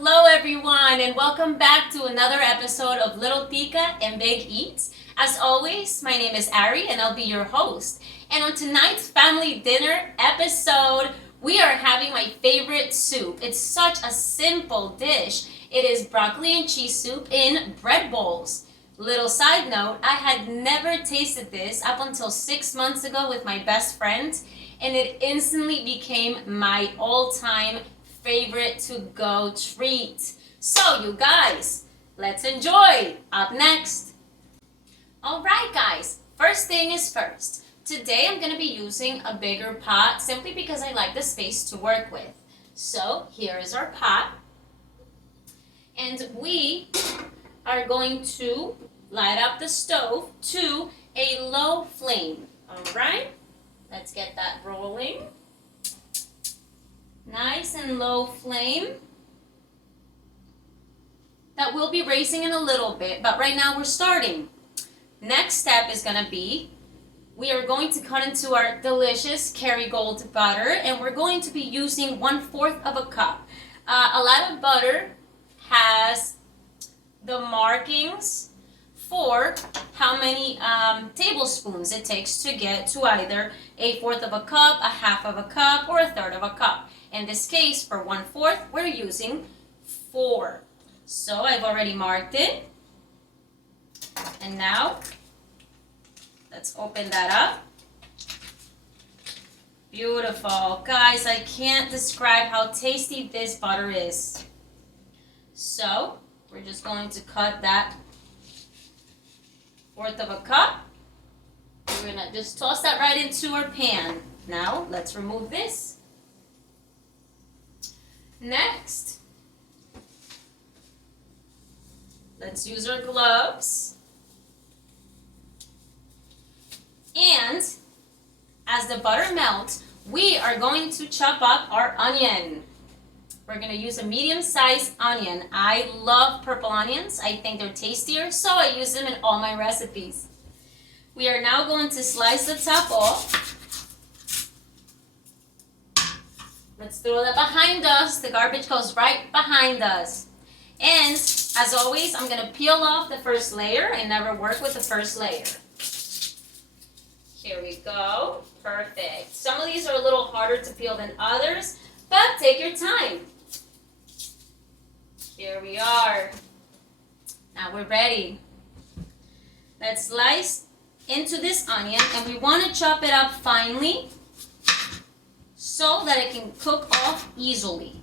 Hello everyone and welcome back to another episode of Little Tika and Big Eats. As always, my name is Ari and I'll be your host. And on tonight's family dinner episode, we are having my favorite soup. It's such a simple dish. It is broccoli and cheese soup in bread bowls. Little side note, I had never tasted this up until 6 months ago with my best friend, and it instantly became my all-time favorite to-go treat. So you guys, let's enjoy. Up next. Alright guys, first thing is first. Today I'm going to be using a bigger pot simply because I like the space to work with. So here is our pot. And we are going to light up the stove to a low flame. Alright, let's get that rolling. Nice and low flame. That will be raising in a little bit, but right now we're starting. Next step is going to be, we are going to cut into our delicious Kerrygold butter, and we're going to be using 1/4 of a cup. A lot of butter has the markings for how many tablespoons it takes to get to either 1/4 of a cup, 1/2 of a cup, or 1/3 of a cup. In this case, for 1/4, we're using 4. So I've already marked it. And now, let's open that up. Beautiful. Guys, I can't describe how tasty this butter is. So, we're just going to cut that 1/4 of a cup. We're going to just toss that right into our pan. Now, let's remove this. Next, let's use our gloves. And as the butter melts, we are going to chop up our onion. We're going to use a medium-sized onion. I love purple onions. I think they're tastier, so I use them in all my recipes. We are now going to slice the top off. Let's throw that behind us. The garbage goes right behind us. And as always, I'm going to peel off the first layer. I never work with the first layer. Here we go. Perfect. Some of these are a little harder to peel than others, but take your time. Here we are. Now we're ready. Let's slice into this onion, and we want to chop it up finely so that it can cook off easily.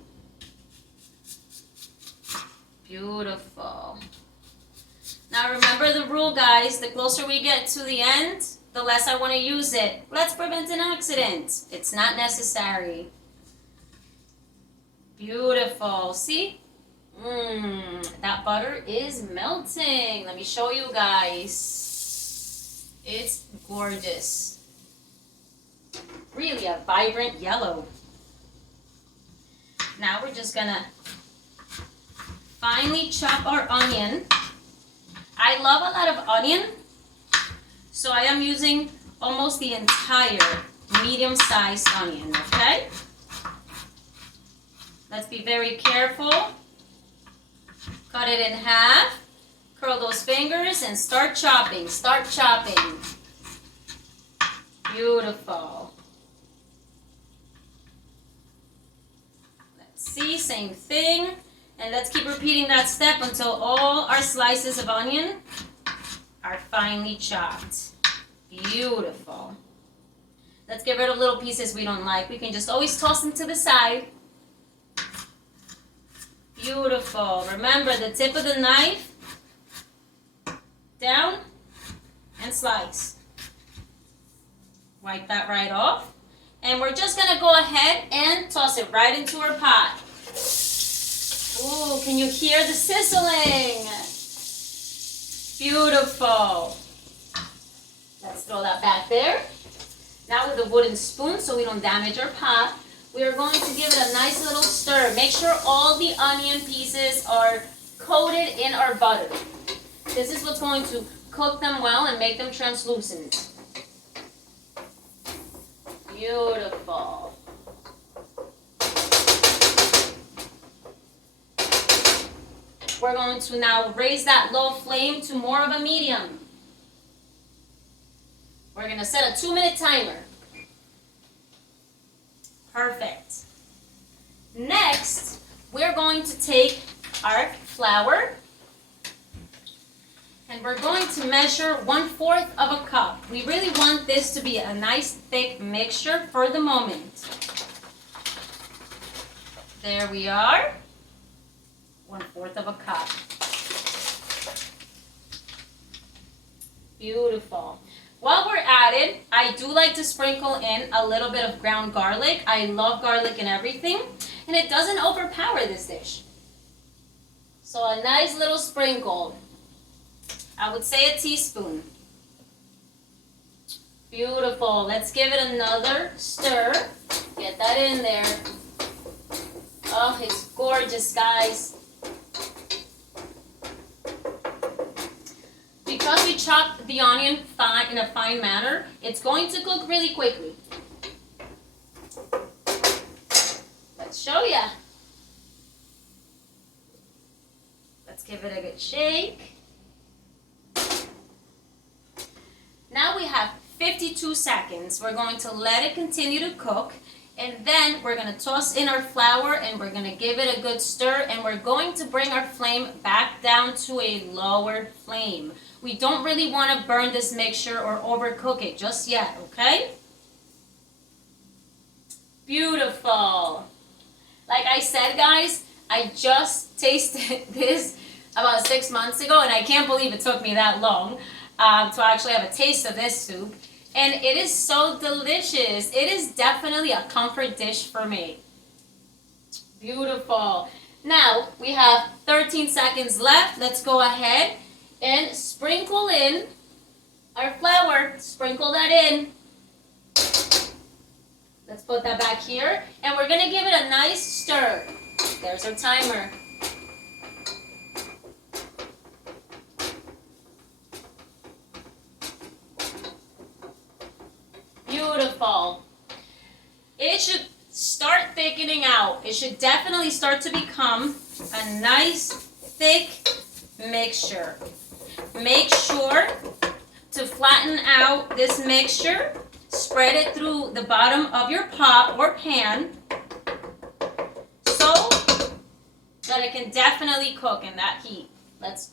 Beautiful. Now remember the rule, guys. The closer we get to the end, the less I want to use it. Let's prevent an accident. It's not necessary. Beautiful. See? That butter is melting. Let me show you guys. It's gorgeous. Really a vibrant yellow. Now we're just gonna finely chop our onion. I love a lot of onion, so I am using almost the entire medium-sized onion, okay? Let's be very careful. Cut it in half, curl those fingers, and start chopping. Start chopping. Beautiful. Let's see, same thing. And let's keep repeating that step until all our slices of onion are finely chopped. Beautiful. Let's get rid of little pieces we don't like. We can just always toss them to the side. Beautiful. Remember the tip of the knife down and slice. Wipe that right off. And we're just going to go ahead and toss it right into our pot. Ooh, can you hear the sizzling? Beautiful. Let's throw that back there. Now with a wooden spoon so we don't damage our pot, we are going to give it a nice little stir. Make sure all the onion pieces are coated in our butter. This is what's going to cook them well and make them translucent. Beautiful. We're going to now raise that low flame to more of a medium. We're going to set a 2-minute timer. Perfect. Next, we're going to take our flour and we're going to measure 1/4 of a cup. We really want this to be a nice thick mixture for the moment. There we are. 1/4 of a cup. Beautiful. While we're at it, I do like to sprinkle in a little bit of ground garlic. I love garlic in everything, and it doesn't overpower this dish. So a nice little sprinkle. I would say a teaspoon. Beautiful. Let's give it another stir. Get that in there. Oh, it's gorgeous, guys. Because we chopped the onion fine in a fine manner, it's going to cook really quickly. Let's show ya. Let's give it a good shake. Now we have 52 seconds. We're going to let it continue to cook. And then we're going to toss in our flour and we're going to give it a good stir. And we're going to bring our flame back down to a lower flame. We don't really want to burn this mixture or overcook it just yet, okay? Beautiful. Like I said, guys, I just tasted this about 6 months ago, and I can't believe it took me that long to actually have a taste of this soup. And it is so delicious. It is definitely a comfort dish for me. Beautiful. Now, we have 13 seconds left. Let's go ahead and sprinkle in our flour. Sprinkle that in. Let's put that back here. And we're going to give it a nice stir. There's our timer. Beautiful. It should start thickening out. It should definitely start to become a nice thick mixture. Make sure to flatten out this mixture. Spread it through the bottom of your pot or pan so that it can definitely cook in that heat. Let's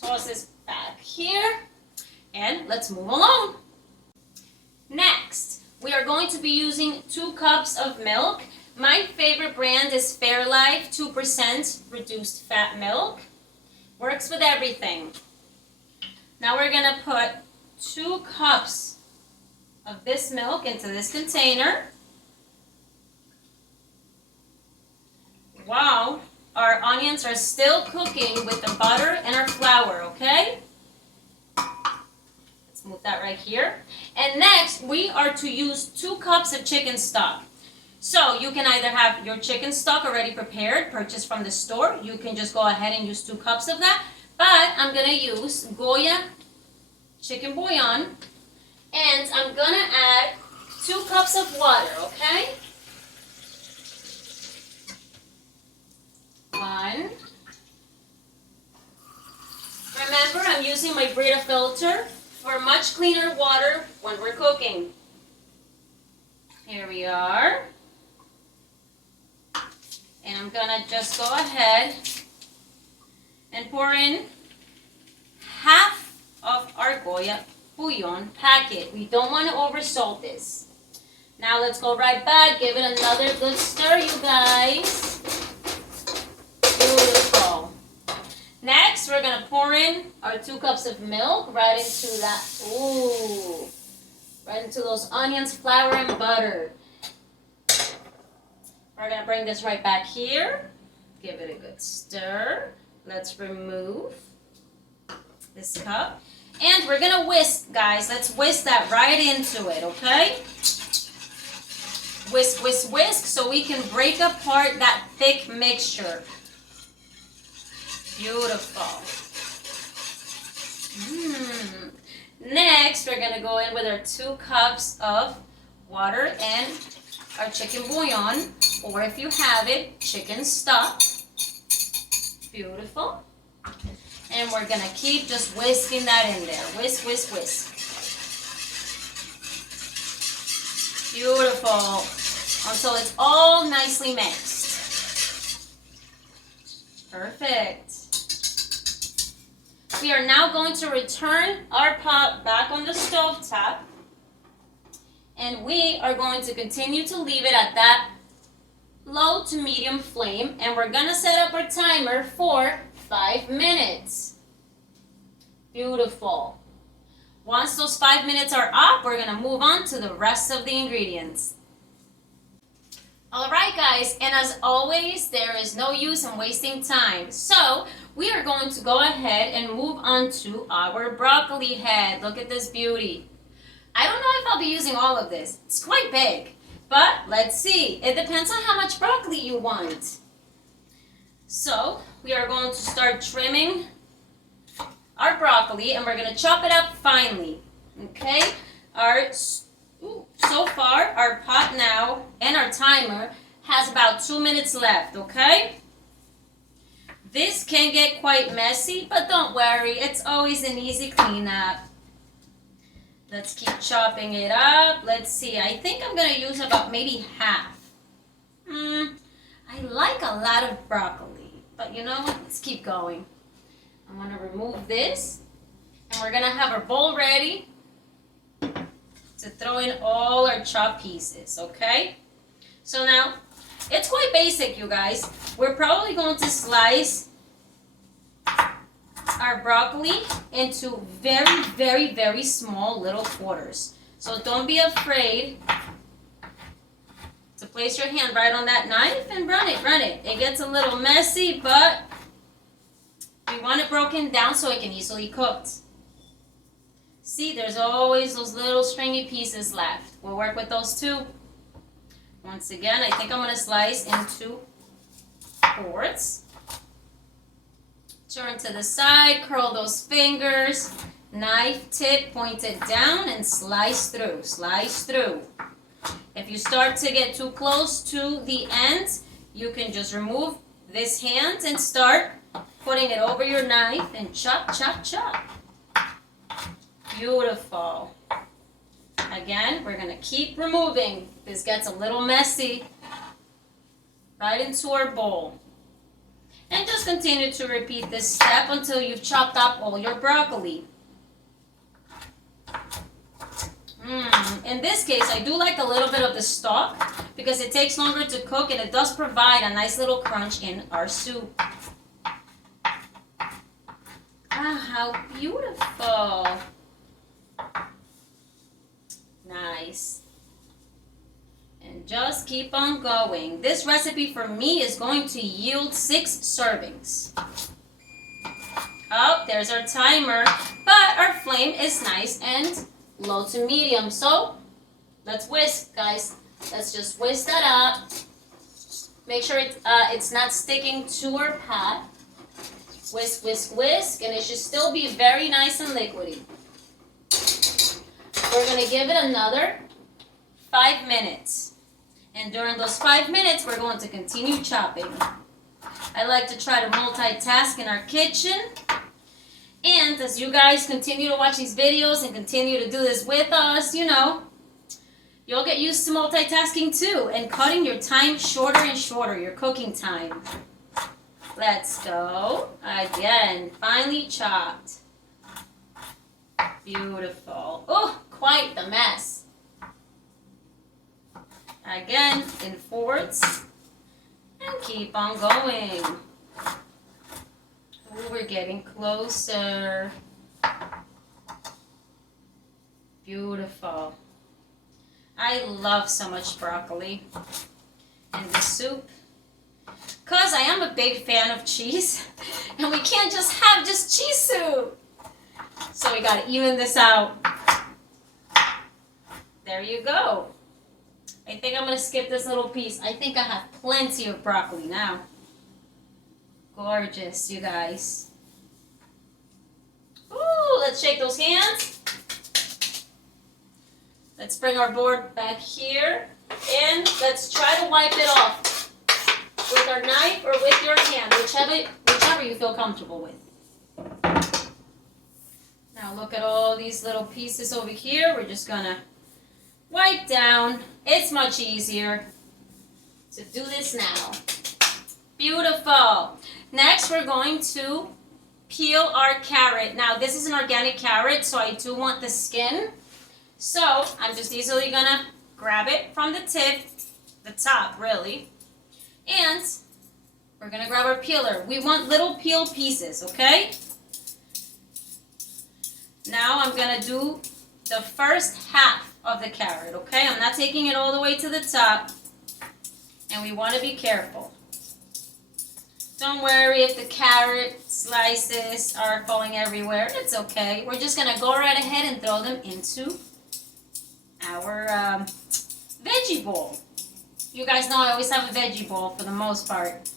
toss this back here and let's move along. Next, we are going to be using 2 cups of milk. My favorite brand is Fairlife 2% reduced fat milk. Works with everything. Now we're going to put 2 cups of this milk into this container. Wow, our onions are still cooking with the butter and our flour, okay? Let's move that right here. And next, we are to use 2 cups of chicken stock. So you can either have your chicken stock already prepared, purchased from the store. You can just go ahead and use 2 cups of that. But I'm going to use Goya chicken bouillon. And I'm going to add 2 cups of water, okay? 1. Remember, I'm using my Brita filter for much cleaner water when we're cooking. Here we are. And I'm gonna just go ahead and pour in half of our Goya bouillon packet. We don't want to oversalt this. Now let's go right back. Give it another good stir, you guys. Beautiful. Next, we're gonna pour in our 2 cups of milk right into that. Ooh, right into those onions, flour, and butter. We're gonna bring this right back here. Give it a good stir. Let's remove this cup. And we're gonna whisk, guys. Let's whisk that right into it, okay? Whisk, whisk, whisk, so we can break apart that thick mixture. Beautiful. Next, we're gonna go in with our 2 cups of water and our chicken bouillon, or if you have it, chicken stock. Beautiful. And we're gonna keep just whisking that in there. Whisk, whisk, whisk. Beautiful. Until it's all nicely mixed. Perfect. We are now going to return our pot back on the stove top. And we are going to continue to leave it at that low to medium flame. And we're going to set up our timer for 5 minutes. Beautiful. Once those 5 minutes are up, we're going to move on to the rest of the ingredients. Alright guys, and as always, there is no use in wasting time. So, we are going to go ahead and move on to our broccoli head. Look at this beauty. I don't know if I'll be using all of this. It's quite big. But, let's see. It depends on how much broccoli you want. So, we are going to start trimming our broccoli and we're going to chop it up finely. Okay? So far, our pot now and our timer has about 2 minutes left, okay? This can get quite messy, but don't worry, it's always an easy cleanup. Let's keep chopping it up. Let's see, I think I'm going to use about maybe half. I like a lot of broccoli, but you know what? Let's keep going. I'm going to remove this, and we're going to have our bowl ready to throw in all our chopped pieces, okay? So now, it's quite basic, you guys. We're probably going to slice our broccoli into very, very, very small little quarters. So don't be afraid to place your hand right on that knife and run it, run it. It gets a little messy, but we want it broken down so it can easily cook. See, there's always those little stringy pieces left. We'll work with those too. Once again, I think I'm going to slice into fourths. Turn to the side, curl those fingers, knife tip pointed down and slice through, slice through. If you start to get too close to the end, you can just remove this hand and start putting it over your knife and chop, chop, chop. Beautiful. Again, we're going to keep removing. This gets a little messy. Right into our bowl. And just continue to repeat this step until you've chopped up all your broccoli. In this case, I do like a little bit of the stalk because it takes longer to cook and it does provide a nice little crunch in our soup. Ah, how beautiful. Nice. And just keep on going. This recipe for me is going to yield 6 servings. Oh, there's our timer. But our flame is nice and low to medium. So, let's whisk, guys. Let's just whisk that up. Make sure it's not sticking to our pot. Whisk, whisk, whisk. And it should still be very nice and liquidy. We're going to give it another 5 minutes. And during those 5 minutes, we're going to continue chopping. I like to try to multitask in our kitchen. And as you guys continue to watch these videos and continue to do this with us, you know, you'll get used to multitasking too. And cutting your time shorter and shorter, your cooking time. Let's go. Again, finely chopped. Beautiful. Oh, quite the mess. Again, in fourths. And keep on going. Oh, we're getting closer. Beautiful. I love so much broccoli in the soup. Because I am a big fan of cheese. And we can't just have just cheese soup. So we got to even this out. There you go. I think I'm going to skip this little piece. I think I have plenty of broccoli now. Gorgeous, you guys. Ooh, let's shake those hands. Let's bring our board back here. And let's try to wipe it off with our knife or with your hand, whichever whatever you feel comfortable with. Now look at all these little pieces over here. We're just gonna wipe down. It's much easier to do this now. Beautiful. Next, we're going to peel our carrot. Now, this is an organic carrot, so I do want the skin. So, I'm just easily gonna grab it from the tip, the top, really. And we're gonna grab our peeler. We want little peel pieces, okay? Now, I'm gonna do the first half of the carrot, okay? I'm not taking it all the way to the top. And we want to be careful. Don't worry if the carrot slices are falling everywhere. It's okay. We're just going to go right ahead and throw them into our veggie bowl. You guys know I always have a veggie bowl for the most part.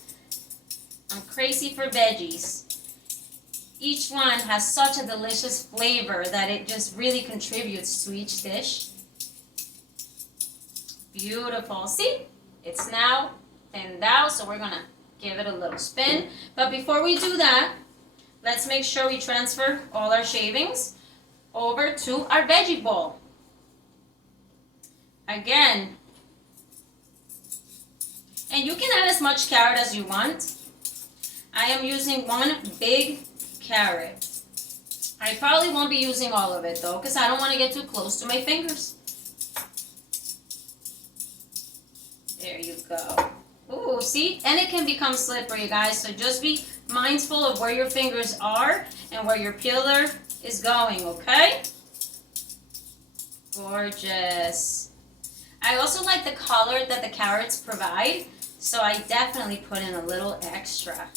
I'm crazy for veggies. Each one has such a delicious flavor that it just really contributes to each dish. Beautiful. See? It's now thinned out, so we're gonna give it a little spin. But before we do that, let's make sure we transfer all our shavings over to our veggie bowl. Again, and you can add as much carrot as you want. I am using one big carrot. I probably won't be using all of it though, because I don't want to get too close to my fingers. There you go. Ooh, see? And it can become slippery, guys. So just be mindful of where your fingers are and where your peeler is going, okay? Gorgeous. I also like the color that the carrots provide, so I definitely put in a little extra.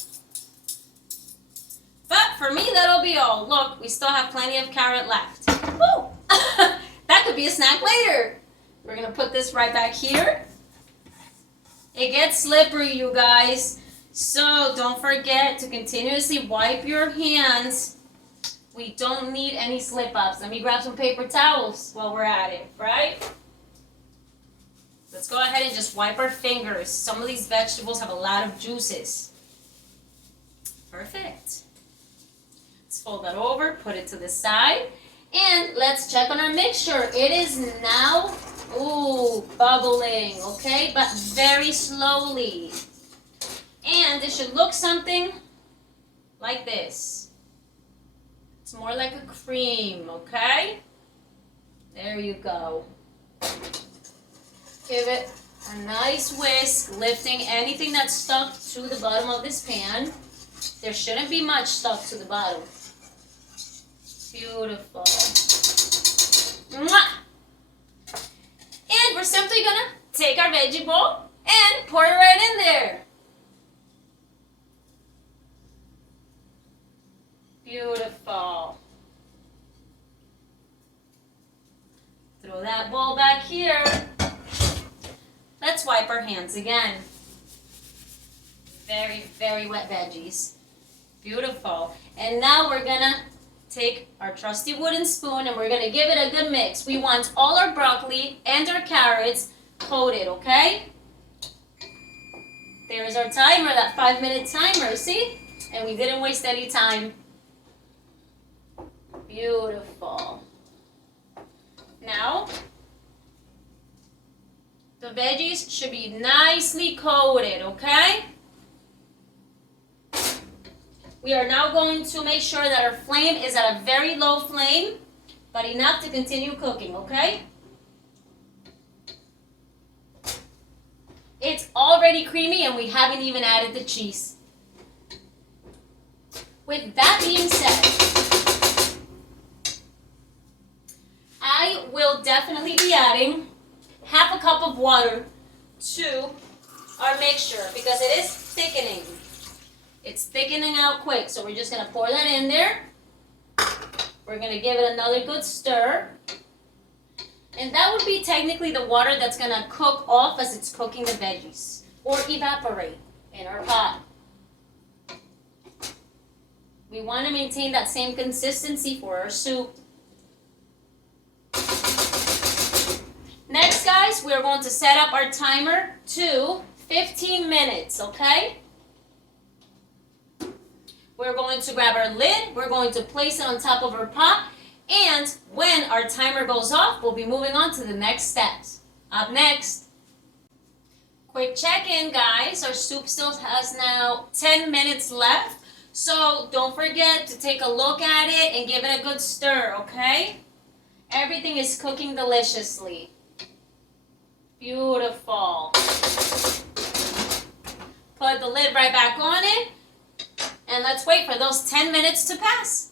But for me, that'll be all. Look, we still have plenty of carrot left. Woo! That could be a snack later. We're going to put this right back here. It gets slippery, you guys. So don't forget to continuously wipe your hands. We don't need any slip-ups. Let me grab some paper towels while we're at it, right? Let's go ahead and just wipe our fingers. Some of these vegetables have a lot of juices. Perfect. Let's fold that over, put it to the side, and let's check on our mixture. It is now, ooh, bubbling, okay? But very slowly. And it should look something like this. It's more like a cream, okay? There you go. Give it a nice whisk, lifting anything that's stuck to the bottom of this pan. There shouldn't be much stuck to the bottom. Beautiful. Mwah! And we're simply gonna take our veggie bowl and pour it right in there. Beautiful. Throw that bowl back here. Let's wipe our hands again. Very, very wet veggies. Beautiful. And now we're gonna take our trusty wooden spoon and we're gonna give it a good mix. We want all our broccoli and our carrots coated, okay? There's our timer, that 5-minute timer, see? And we didn't waste any time. Beautiful. Now, the veggies should be nicely coated, okay? We are now going to make sure that our flame is at a very low flame, but enough to continue cooking, okay? It's already creamy and we haven't even added the cheese. With that being said, I will definitely be adding half a cup of water to our mixture because it is thickening. It's thickening out quick, so we're just going to pour that in there. We're going to give it another good stir. And that would be technically the water that's going to cook off as it's cooking the veggies or evaporate in our pot. We want to maintain that same consistency for our soup. Next, guys, we're going to set up our timer to 15 minutes, okay? We're going to grab our lid, we're going to place it on top of our pot, and when our timer goes off, we'll be moving on to the next steps. Up next, quick check-in, guys. Our soup still has now 10 minutes left, so don't forget to take a look at it and give it a good stir, okay? Everything is cooking deliciously. Beautiful. Put the lid right back on it, and let's wait for those 10 minutes to pass.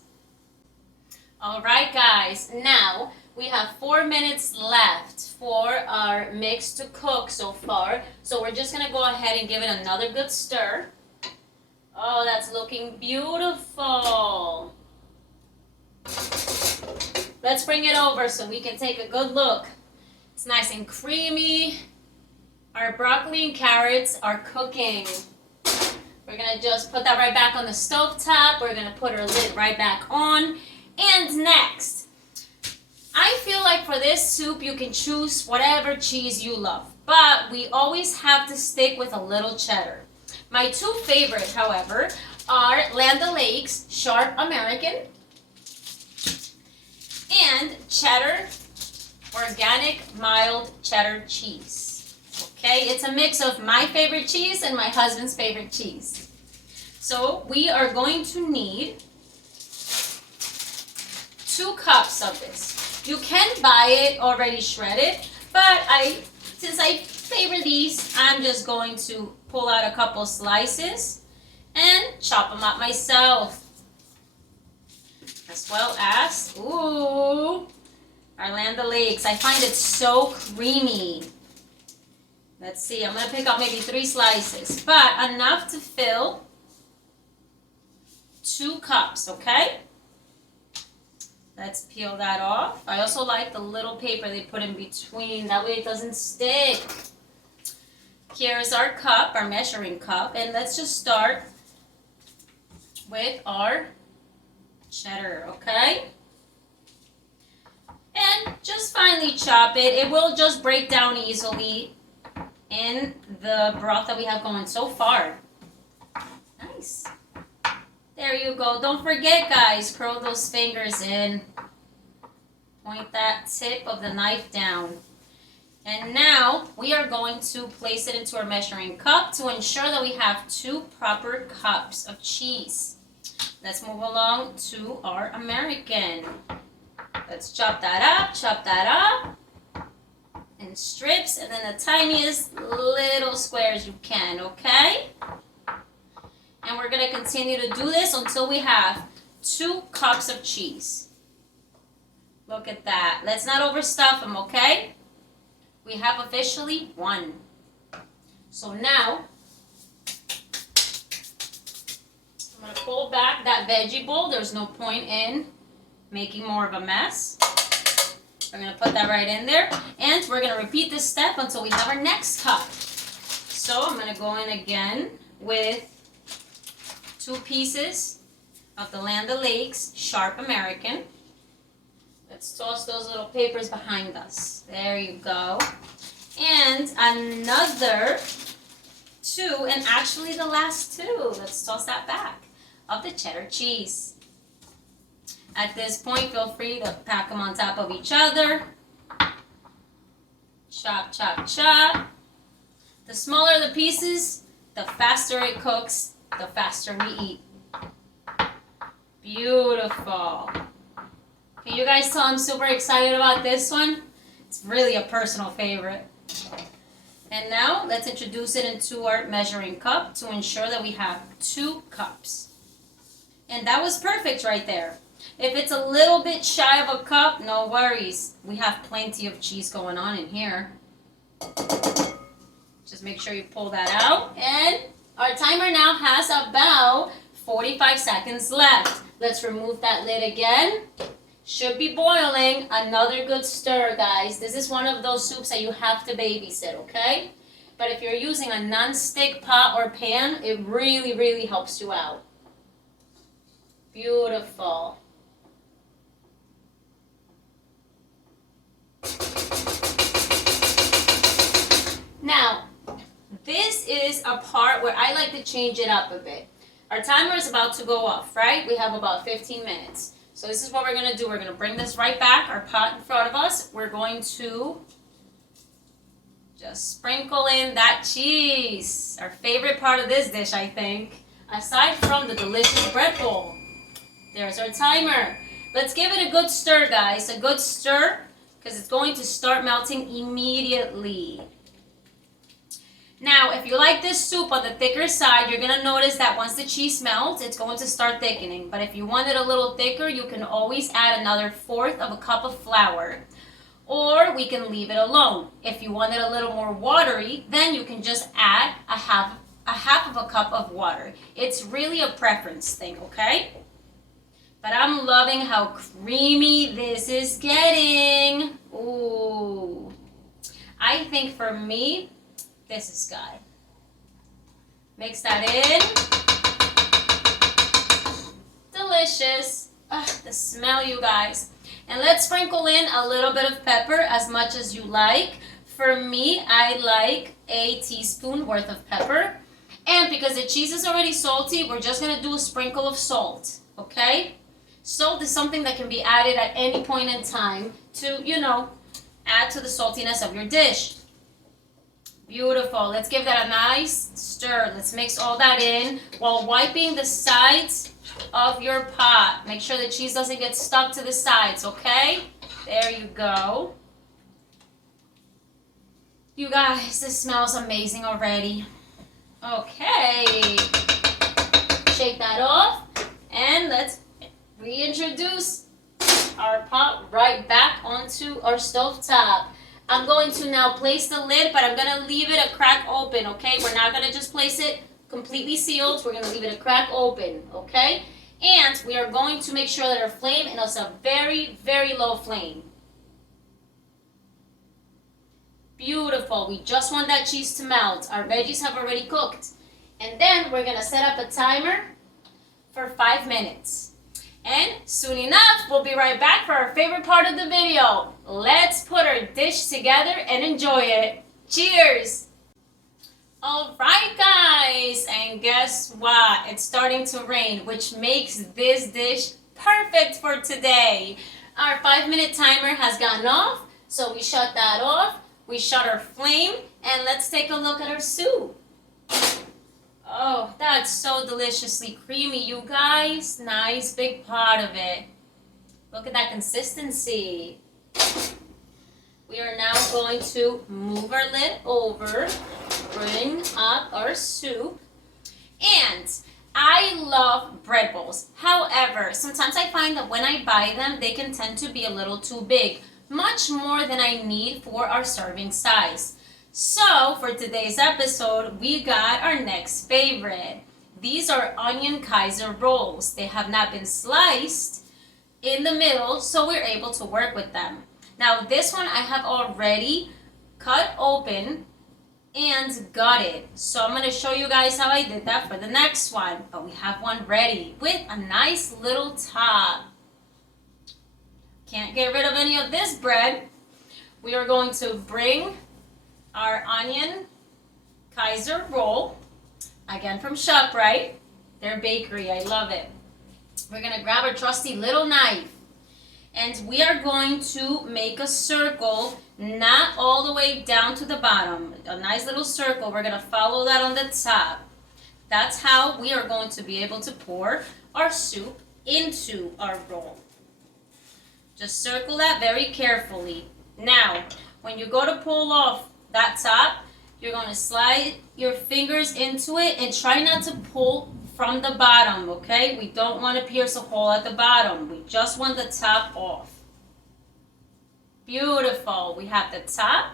All right, guys, now we have 4 minutes left for our mix to cook so far. So we're just gonna go ahead and give it another good stir. Oh, that's looking beautiful. Let's bring it over so we can take a good look. It's nice and creamy. Our broccoli and carrots are cooking. We're gonna just put that right back on the stove top. We're gonna put our lid right back on. And next, I feel like for this soup you can choose whatever cheese you love, but we always have to stick with a little cheddar. My two favorites, however, are Land O'Lakes Sharp American and Cheddar Organic Mild Cheddar Cheese. Okay, it's a mix of my favorite cheese and my husband's favorite cheese. So we are going to need 2 cups of this. You can buy it already shredded, but since I favor these, I'm just going to pull out a couple slices and chop them up myself. As well as, ooh, our Land O'Lakes. I find it so creamy. Let's see, I'm gonna pick up maybe 3 slices, but enough to fill 2 cups, okay? Let's peel that off. I also like the little paper they put in between. That way it doesn't stick. Here's our cup, our measuring cup. And let's just start with our cheddar, okay? And just finely chop it. It will just break down easily in the broth that we have going so far. Nice. There you go. Don't forget, guys, curl those fingers in. Point that tip of the knife down. And now we are going to place it into our measuring cup to ensure that we have 2 proper cups of cheese. Let's move along to our American. Let's chop that up in strips, and then the tiniest little squares you can, okay? And we're going to continue to do this until we have 2 cups of cheese. Look at that. Let's not overstuff them, okay? We have officially 1. So now, I'm going to pull back that veggie bowl. There's no point in making more of a mess. We're going to put that right in there. And we're going to repeat this step until we have our next cup. So I'm going to go in again with 2 pieces of the Land O'Lakes Sharp American. Let's toss those little papers behind us. There you go. And another 2, and actually the last 2. Let's toss that back, of the cheddar cheese. At this point, feel free to pack them on top of each other. Chop, chop, chop. The smaller the pieces, the faster it cooks, the faster we eat. Beautiful. Can you guys tell I'm super excited about this one? It's really a personal favorite. And now let's introduce it into our measuring cup to ensure that we have 2 cups. And that was perfect right there. If it's a little bit shy of a cup, no worries. We have plenty of cheese going on in here. Just make sure you pull that out. And our timer now has about 45 seconds left. Let's remove that lid again. Should be boiling. Another good stir, guys. This is one of those soups that you have to babysit, okay? But if you're using a non-stick pot or pan, it really, really helps you out. Beautiful. Now, this is a part where I like to change it up a bit. Our timer is about to go off, right? We have about 15 minutes. So this is what we're going to do. We're going to bring this right back, our pot in front of us. We're going to just sprinkle in that cheese. Our favorite part of this dish, I think, aside from the delicious bread bowl. There's our timer. Let's give it a good stir, guys. A good stir, because it's going to start melting immediately. Now, if you like this soup on the thicker side, you're going to notice that once the cheese melts, it's going to start thickening. But if you want it a little thicker, you can always add another 1/4 of a cup of flour. Or we can leave it alone. If you want it a little more watery, then you can just add a half of a cup of water. It's really a preference thing, okay? But I'm loving how creamy this is getting. Ooh. I think for me, this is good. Mix that in. Delicious. Ugh, the smell, you guys. And let's sprinkle in a little bit of pepper, as much as you like. For me, I like a teaspoon worth of pepper. And because the cheese is already salty, we're just going to do a sprinkle of salt, okay? Salt is something that can be added at any point in time to, add to the saltiness of your dish. Beautiful. Let's give that a nice stir. Let's mix all that in while wiping the sides of your pot. Make sure the cheese doesn't get stuck to the sides, okay? There you go. You guys, this smells amazing already. Okay. Shake that off and let's reintroduce our pot right back onto our stove top. I'm going to now place the lid, but I'm going to leave it a crack open, okay? We're not going to just place it completely sealed. We're going to leave it a crack open, okay? And we are going to make sure that our flame is a very, very low flame. Beautiful. We just want that cheese to melt. Our veggies have already cooked. And then we're going to set up a timer for 5 minutes. And soon enough, we'll be right back for our favorite part of the video. Let's put our dish together and enjoy it. Cheers! Alright guys, and guess what? It's starting to rain, which makes this dish perfect for today. Our 5-minute timer has gone off, so we shut that off. We shut our flame, and let's take a look at our soup. Oh, that's so deliciously creamy, you guys. Nice big pot of it. Look at that consistency. We are now going to move our lid over, bring up our soup, and I love bread bowls. However, sometimes I find that when I buy them, they can tend to be a little too big, much more than I need for our serving size. So, for today's episode, we got our next favorite. These are onion Kaiser rolls. They have not been sliced in the middle, so we're able to work with them. Now, this one I have already cut open and gutted. So, I'm going to show you guys how I did that for the next one. But we have one ready with a nice little top. Can't get rid of any of this bread. We are going to bring our onion Kaiser roll, again from ShopRite, their bakery. I love it. We're going to grab our trusty little knife, and we are going to make a circle, not all the way down to the bottom. A nice little circle. We're going to follow that on the top. That's how we are going to be able to pour our soup into our roll. Just circle that very carefully. Now, when you go to pull off that top, you're going to slide your fingers into it and try not to pull from the bottom, okay? We don't want to pierce a hole at the bottom. We just want the top off. Beautiful. We have the top,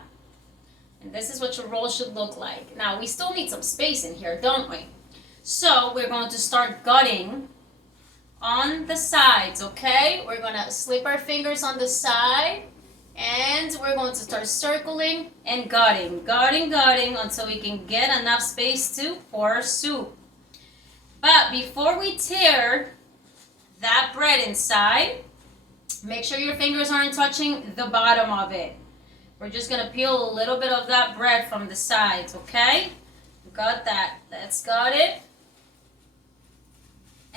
and this is what your roll should look like. Now, we still need some space in here, don't we? So, we're going to start gutting on the sides, okay? We're going to slip our fingers on the side, and we're going to start circling and gutting until we can get enough space to pour our soup. But before we tear that bread inside, make sure your fingers aren't touching the bottom of it. We're just going to peel a little bit of that bread from the sides, okay? Got that. Let's gut it.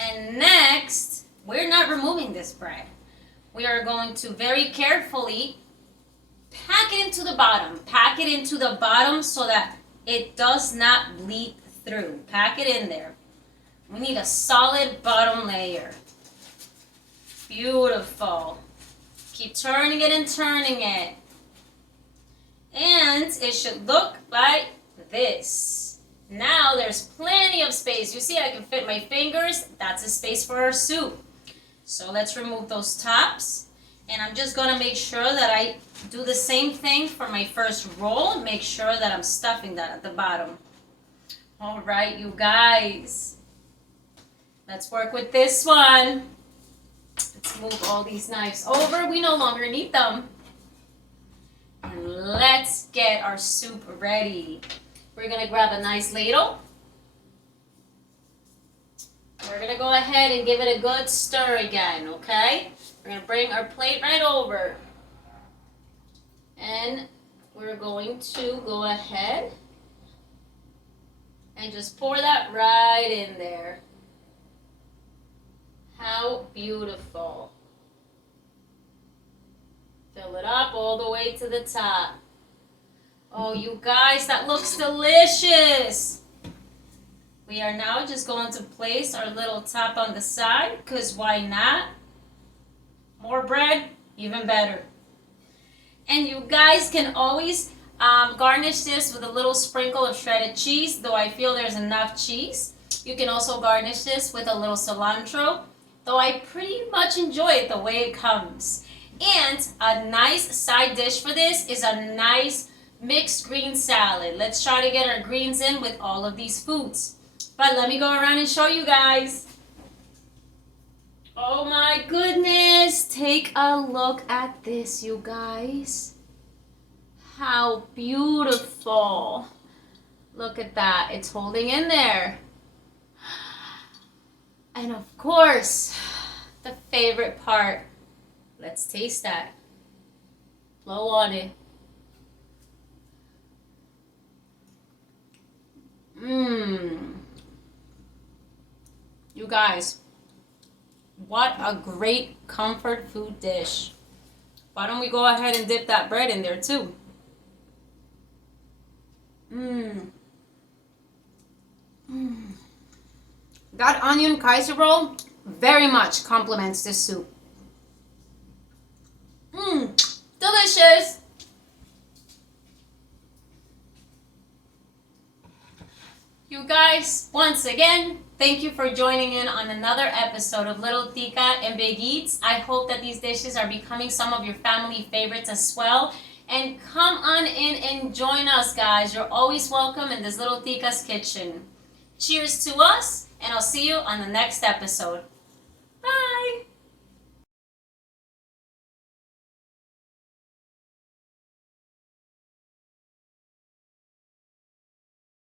And next, we're not removing this bread. We are going to very carefully pack it into the bottom. Pack it into the bottom so that it does not bleed through. Pack it in there. We need a solid bottom layer. Beautiful. Keep turning it and turning it. And it should look like this. Now there's plenty of space. You see I can fit my fingers. That's a space for our soup. So let's remove those tops. And I'm just going to make sure that I do the same thing for my first roll. Make sure that I'm stuffing that at the bottom. All right, you guys. Let's work with this one. Let's move all these knives over. We no longer need them. And let's get our soup ready. We're going to grab a nice ladle. We're going to go ahead and give it a good stir again, okay? We're going to bring our plate right over. And we're going to go ahead and just pour that right in there. How beautiful. Fill it up all the way to the top. Oh, you guys, that looks delicious. We are now just going to place our little top on the side, because why not? More bread, even better. And you guys can always garnish this with a little sprinkle of shredded cheese, though I feel there's enough cheese. You can also garnish this with a little cilantro, though I pretty much enjoy it the way it comes. And a nice side dish for this is a nice mixed green salad. Let's try to get our greens in with all of these foods. But let me go around and show you guys. Oh my goodness. Take a look at this, you guys. How beautiful. Look at that. It's holding in there. And of course, the favorite part. Let's taste that. Blow on it. You guys, what a great comfort food dish. Why don't we go ahead and dip that bread in there too? That onion Kaiser roll very much complements this soup. Delicious. You guys, once again, thank you for joining in on another episode of Little Tica and Big Eats. I hope that these dishes are becoming some of your family favorites as well. And come on in and join us, guys. You're always welcome in this Little Tica's kitchen. Cheers to us, and I'll see you on the next episode. Bye!